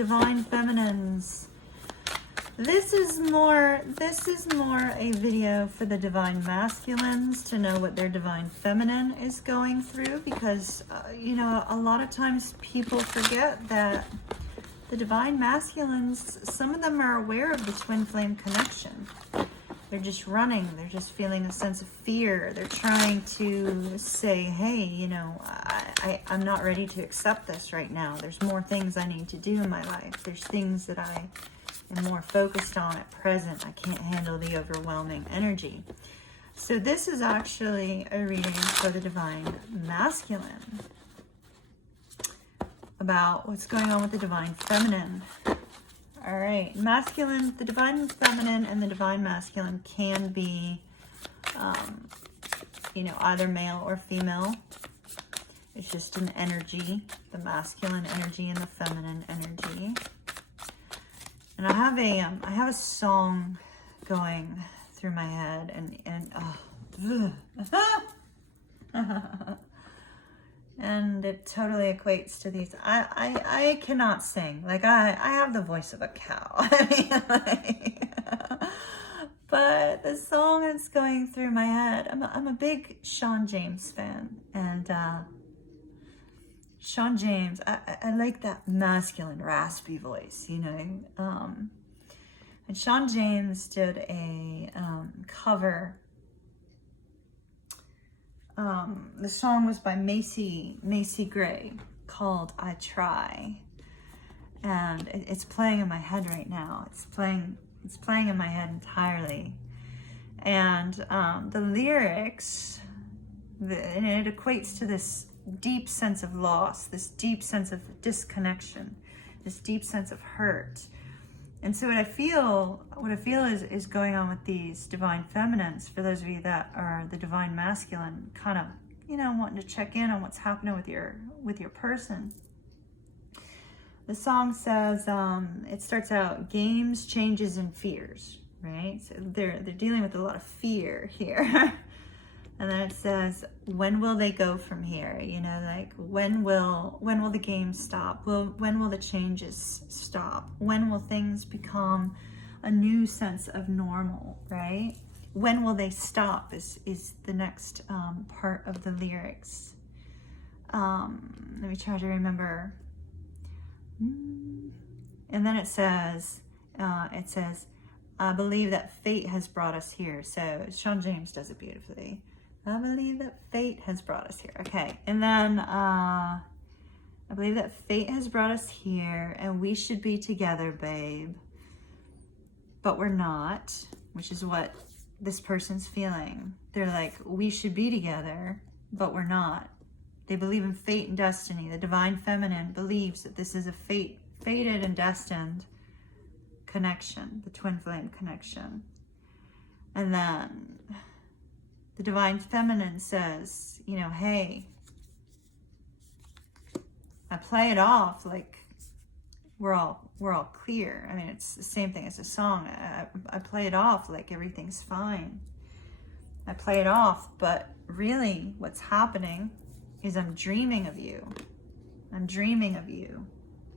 Divine Feminines. This is more a video for the Divine Masculines to know what their Divine Feminine is going through, because, you know, a lot of times people forget that the Divine Masculines, some of them are aware of the twin flame connection. They're just running. They're just feeling a sense of fear. They're trying to say, hey, you know, I'm not ready to accept this right now. There's more things I need to do in my life. There's things that I am more focused on at present. I can't handle the overwhelming energy. So this is actually a reading for the Divine Masculine about what's going on with the Divine Feminine. All right, masculine, the Divine Feminine and the Divine Masculine can be, you know, either male or female. It's just an energy, the masculine energy and the feminine energy. And I have a song going through my head, and it totally equates to these. I cannot sing. Like, I have the voice of a cow. I mean, like, but the song that's going through my head, I'm a big Sean James fan. And Sean James, I like that masculine, raspy voice, you know. And Sean James did a cover. The song was by Macy Gray, called I Try, and it's playing in my head right now. It's playing in my head entirely, and the lyrics, and it equates to this deep sense of loss, this deep sense of disconnection, this deep sense of hurt. And so what I feel is going on with these Divine Feminines, for those of you that are the Divine Masculine, kind of, you know, wanting to check in on what's happening with your person. The song says, it starts out, games, changes, and fears, right? So they're dealing with a lot of fear here. And then it says, when will they go from here? You know, like, when will the game stop? When will the changes stop? When will things become a new sense of normal, right? When will they stop is the next part of the lyrics. Let me try to remember. And then it says, I believe that fate has brought us here. So Sean James does it beautifully. I believe that fate has brought us here. Okay, and then I believe that fate has brought us here, and we should be together, babe. But we're not, which is what this person's feeling. They're like, we should be together, but we're not. They believe in fate and destiny. The Divine Feminine believes that this is a fated and destined connection, the twin flame connection. And then the Divine Feminine says, you know, hey, I play it off like we're all clear. I mean, it's the same thing as a song. I play it off like everything's fine. I play it off, but really what's happening is I'm dreaming of you. I'm dreaming of you.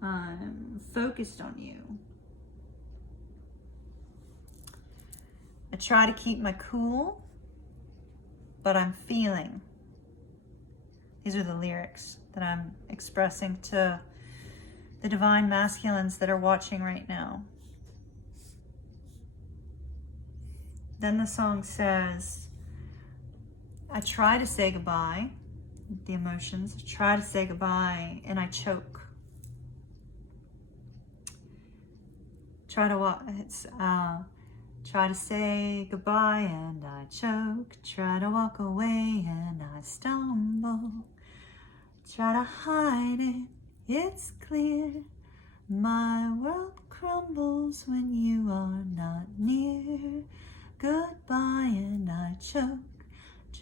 I'm focused on you. I try to keep my cool, but I'm feeling. These are the lyrics that I'm expressing to the Divine Masculines that are watching right now. Then the song says, I try to say goodbye, the emotions, I try to say goodbye, and I choke. Try to say goodbye and I choke. Try to walk away and I stumble. Try to hide it, it's clear. My world crumbles when you are not near. Goodbye and I choke.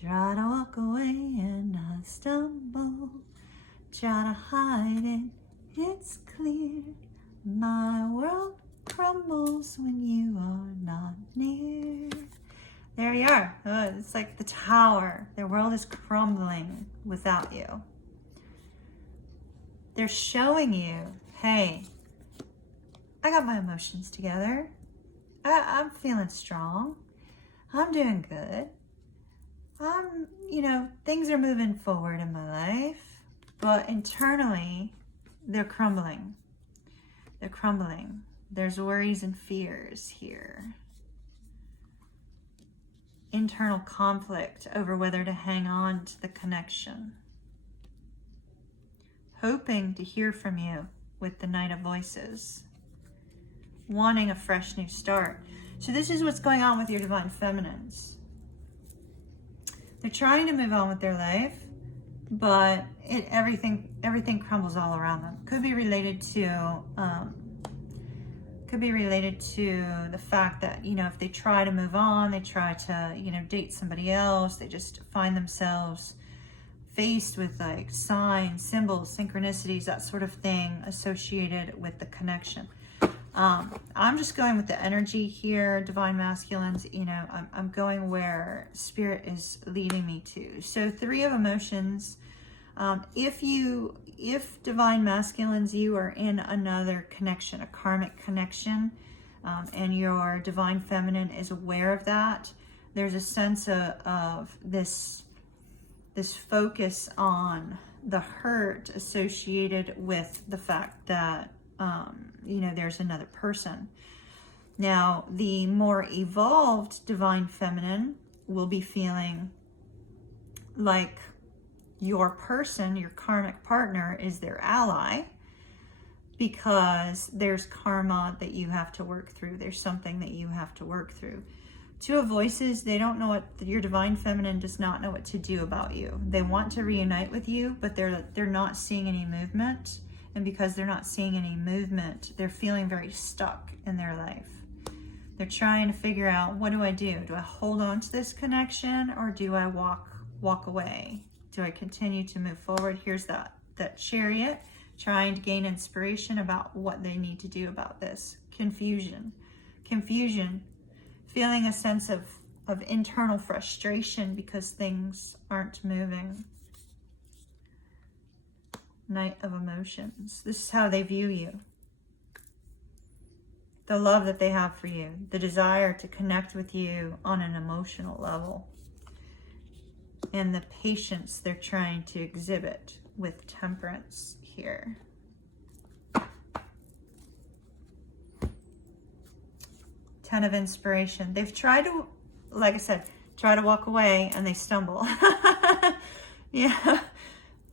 Try to walk away and I stumble. Try to hide it, it's clear. My world crumbles when you are not near. There you are. Oh, it's like the tower. Their world is crumbling without you. They're showing you, hey, I got my emotions together. I'm feeling strong. I'm doing good. You know, things are moving forward in my life, but internally, they're crumbling. They're crumbling. There's worries and fears here. Internal conflict over whether to hang on to the connection. Hoping to hear from you with the Knight of Voices. Wanting a fresh new start. So this is what's going on with your Divine Feminines. They're trying to move on with their life, but everything crumbles all around them. Could be related to the fact that, you know, if they try to move on, they try to, you know, date somebody else, they just find themselves faced with like signs, symbols, synchronicities, that sort of thing associated with the connection. I'm just going with the energy here, Divine Masculines. You know, I'm going where Spirit is leading me to. So 3 of Emotions. If Divine Masculines, you are in another connection, a karmic connection, and your Divine Feminine is aware of that, there's a sense of this focus on the hurt associated with the fact that you know, there's another person. Now, the more evolved Divine Feminine will be feeling like your person, your karmic partner, is their ally, because there's karma that you have to work through. There's something that you have to work through. 2 of Voices, they don't know what, your Divine Feminine does not know what to do about you. They want to reunite with you, but they're not seeing any movement. And because they're not seeing any movement, they're feeling very stuck in their life. They're trying to figure out, what do I do? Do I hold on to this connection, or do I walk away? Do I continue to move forward? Here's that Chariot, trying to gain inspiration about what they need to do about this. Confusion, feeling a sense of internal frustration because things aren't moving. Knight of Emotions. This is how they view you. The love that they have for you. The desire to connect with you on an emotional level. And the patience they're trying to exhibit with Temperance here. Ten of Inspiration. They've tried to, like I said, try to walk away and they stumble. Yeah.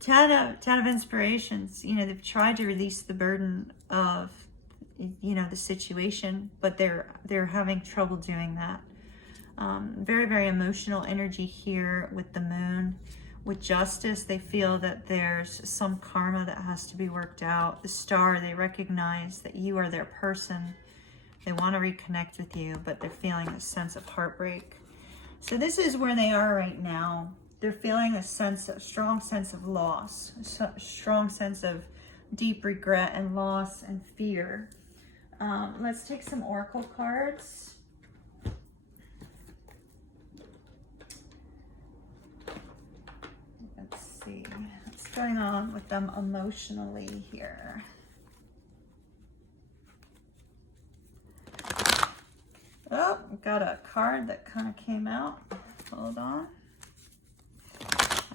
10 of Inspirations, you know, they've tried to release the burden of, you know, the situation, but they're having trouble doing that. Very, very emotional energy here with the Moon. With Justice, they feel that there's some karma that has to be worked out. The Star, they recognize that you are their person. They want to reconnect with you, but they're feeling a sense of heartbreak. So this is where they are right now. They're feeling a strong sense of loss, a strong sense of deep regret and loss and fear. Let's take some oracle cards. Let's see what's going on with them emotionally here. Oh, got a card that kind of came out. Hold on.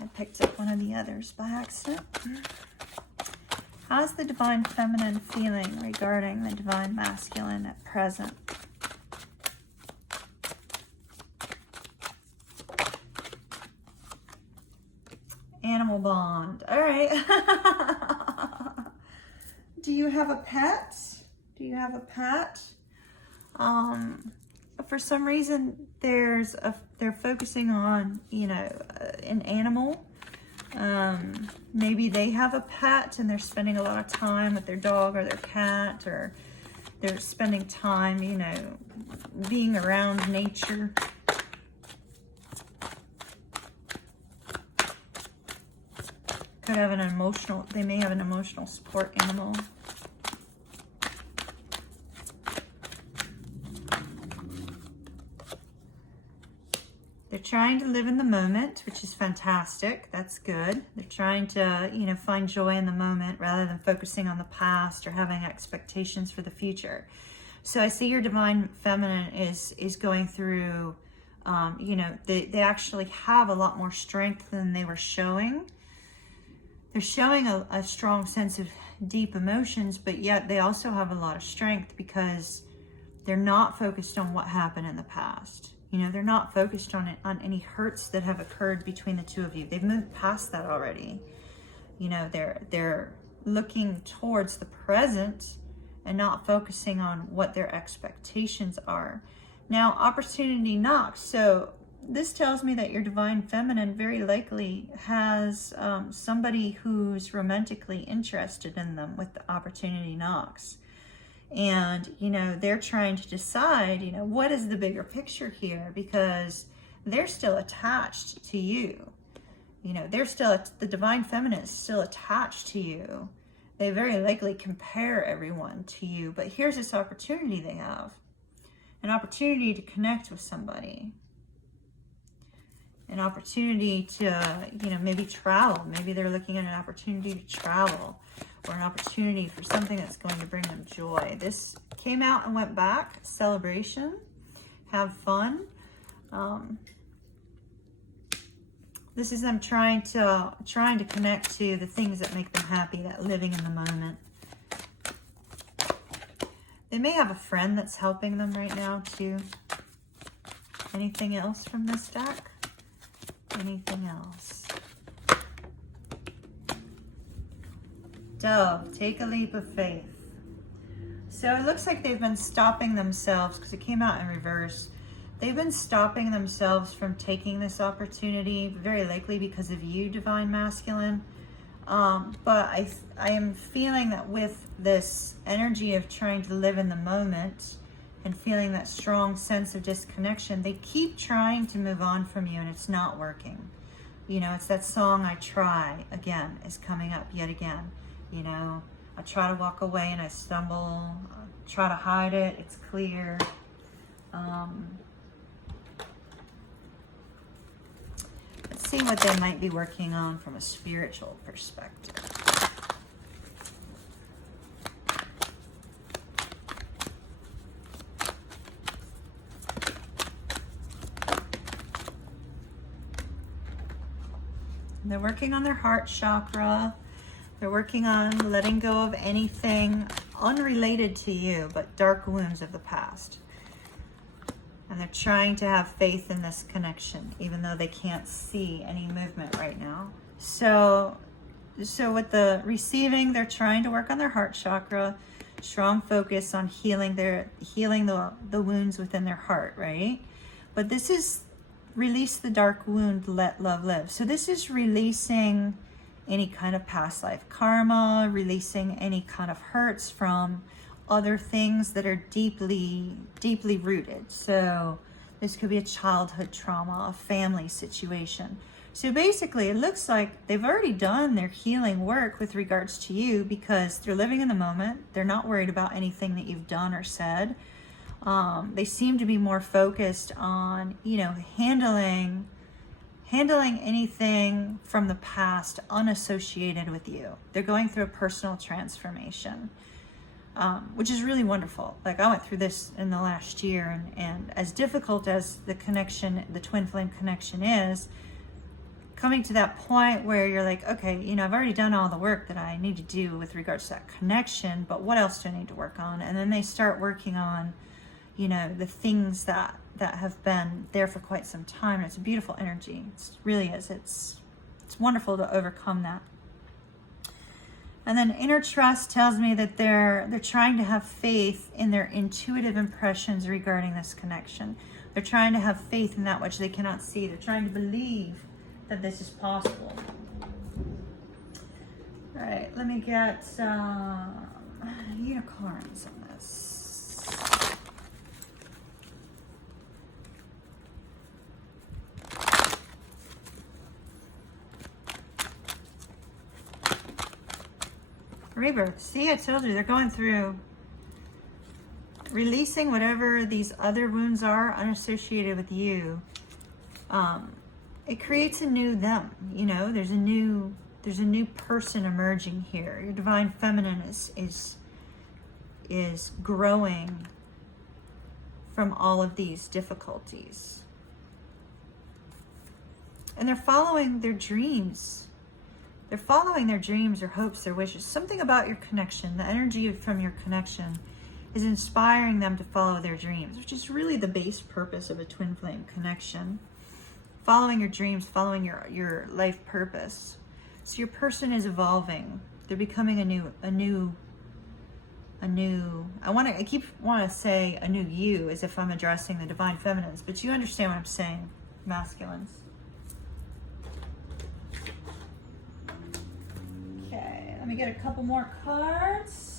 I picked up one of the others by accident. How's the Divine Feminine feeling regarding the Divine Masculine at present? Animal bond. All right. Do you have a pet? Do you have a pet? For some reason, they're focusing on, you know, an animal. Maybe they have a pet and they're spending a lot of time with their dog or their cat, or they're spending time, you know, being around nature. Could have they may have an emotional support animal. They're trying to live in the moment, which is fantastic. That's good. They're trying to, you know, find joy in the moment rather than focusing on the past or having expectations for the future. So I see your divine feminine is going through, you know, they actually have a lot more strength than they were showing. They're showing a strong sense of deep emotions, but yet they also have a lot of strength because they're not focused on what happened in the past. You know, they're not focused on any hurts that have occurred between the two of you. They've moved past that already. You know, they're looking towards the present and not focusing on what their expectations are. Now, opportunity knocks. So this tells me that your divine feminine very likely has somebody who's romantically interested in them with the opportunity knocks. And, you know, they're trying to decide, you know, what is the bigger picture here? Because they're still attached to you. You know, they're still, the divine feminine is still attached to you. They very likely compare everyone to you. But here's this opportunity they have. An opportunity to connect with somebody. An opportunity to, you know, maybe travel. Maybe they're looking at an opportunity to travel. Or an opportunity for something that's going to bring them joy. This came out and went back. Celebration. Have fun. This is them trying to connect to the things that make them happy, that living in the moment. They may have a friend that's helping them right now too. Anything else from this deck? Anything else? Dove, take a leap of faith. So it looks like they've been stopping themselves because it came out in reverse. They've been stopping themselves from taking this opportunity, very likely because of you, divine masculine. But I am feeling that with this energy of trying to live in the moment and feeling that strong sense of disconnection, they keep trying to move on from you and it's not working. You know, it's that song, I Try, again, is coming up yet again. You know, I try to walk away and I stumble. I try to hide it. It's clear. Let's see what they might be working on from a spiritual perspective. They're working on their heart chakra. They're working on letting go of anything unrelated to you, but dark wounds of the past. And they're trying to have faith in this connection, even though they can't see any movement right now. So with the receiving, they're trying to work on their heart chakra, strong focus on healing the wounds within their heart, right? But this is release the dark wound, let love live. So this is releasing any kind of past life karma, releasing any kind of hurts from other things that are deeply, deeply rooted. So this could be a childhood trauma, a family situation. So basically it looks like they've already done their healing work with regards to you because they're living in the moment. They're not worried about anything that you've done or said. They seem to be more focused on, you know, handling anything from the past unassociated with you. They're going through a personal transformation, which is really wonderful. Like I went through this in the last year, and as difficult as the connection, the twin flame connection is, coming to that point where you're like, okay, you know, I've already done all the work that I need to do with regards to that connection, but what else do I need to work on? And then they start working on, you know, the things that have been there for quite some time. And it's a beautiful energy. It really is. It's wonderful to overcome that. And then inner trust tells me that they're trying to have faith in their intuitive impressions regarding this connection. They're trying to have faith in that which they cannot see. They're trying to believe that this is possible. All right, let me get some unicorns on this. Rebirth. See, I told you, they're going through releasing whatever these other wounds are unassociated with you. it creates a new them. You know, there's a new person emerging here. Your divine feminine is growing from all of these difficulties. And they're following their dreams. They're following their dreams, their hopes, their wishes. Something about your connection, the energy from your connection, is inspiring them to follow their dreams, which is really the base purpose of a twin flame connection. Following your dreams, following your life purpose. So your person is evolving. They're becoming a new, I keep want to say a new you, as if I'm addressing the divine feminines, but you understand what I'm saying, masculines. Okay, let me get a couple more cards.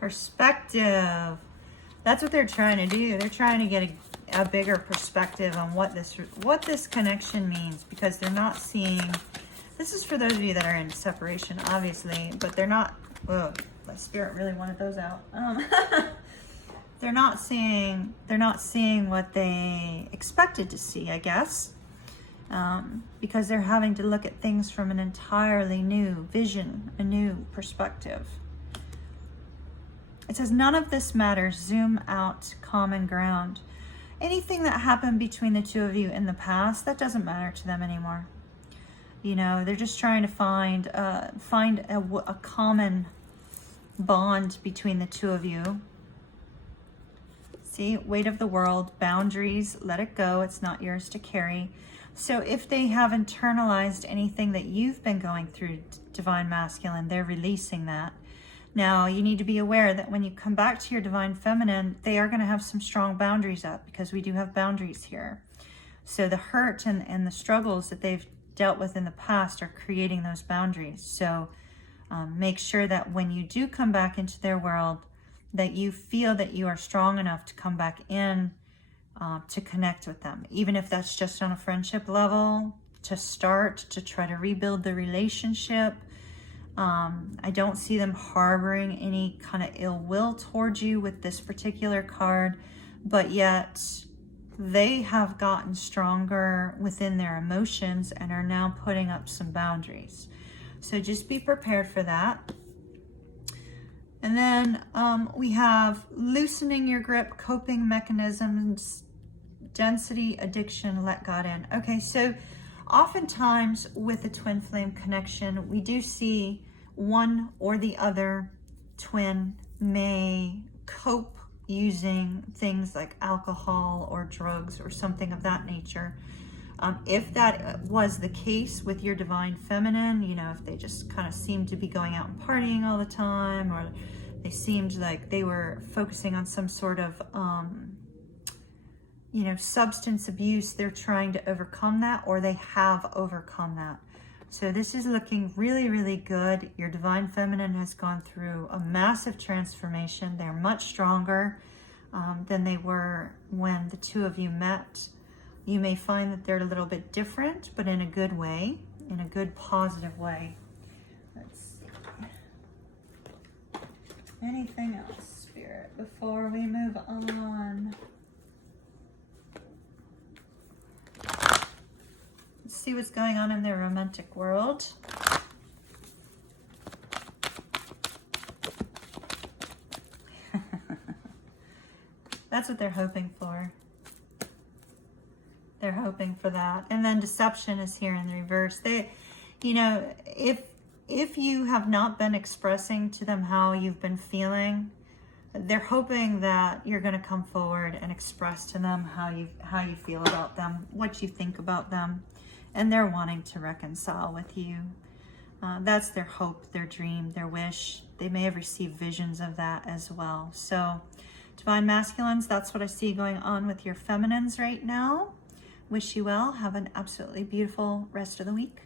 Perspective. That's what they're trying to do. They're trying to get a bigger perspective on what this connection means, because they're not seeing, this is for those of you that are in separation, obviously, but they're not, whoa, my spirit really wanted those out. They're not seeing what they expected to see, I guess, because they're having to look at things from an entirely new vision, a new perspective. It says, none of this matters. Zoom out, common ground. Anything that happened between the two of you in the past, that doesn't matter to them anymore. You know, they're just trying to find a common bond between the two of you. See, weight of the world, boundaries, let it go. It's not yours to carry. So if they have internalized anything that you've been going through, divine masculine, they're releasing that. Now, you need to be aware that when you come back to your divine feminine, they are going to have some strong boundaries up, because we do have boundaries here. So the hurt and the struggles that they've dealt with in the past are creating those boundaries. So make sure that when you do come back into their world, that you feel that you are strong enough to come back in to connect with them. Even if that's just on a friendship level, to start, to try to rebuild the relationship. I don't see them harboring any kind of ill will towards you with this particular card, but yet they have gotten stronger within their emotions and are now putting up some boundaries. So just be prepared for that. And then we have loosening your grip, coping mechanisms, density, addiction, let God in. Okay, so oftentimes with a twin flame connection, we do see one or the other twin may cope using things like alcohol or drugs or something of that nature. If that was the case with your divine feminine, you know, if they just kind of seemed to be going out and partying all the time, or they seemed like they were focusing on some sort of you know, substance abuse, they're trying to overcome that, or they have overcome that. So this is looking really, really good. Your divine feminine has gone through a massive transformation. They're much stronger than they were when the two of you met. You may find that they're a little bit different, but in a good way, in a good, positive way. Let's see. Anything else, Spirit, before we move on? See what's going on in their romantic world. That's what they're hoping for. They're hoping for that. And then deception is here in the reverse. They, you know, if you have not been expressing to them how you've been feeling, they're hoping that you're going to come forward and express to them how you feel about them, what you think about them. And they're wanting to reconcile with you. That's their hope, their dream, their wish. They may have received visions of that as well. So, divine masculines, that's what I see going on with your feminines right now. Wish you well. Have an absolutely beautiful rest of the week.